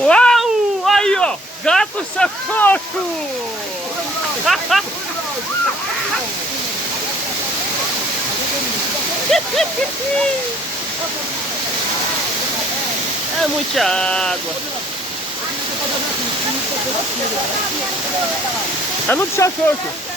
Uau! Aí, ó! Gato sacocho! É muita água. É no sacocho.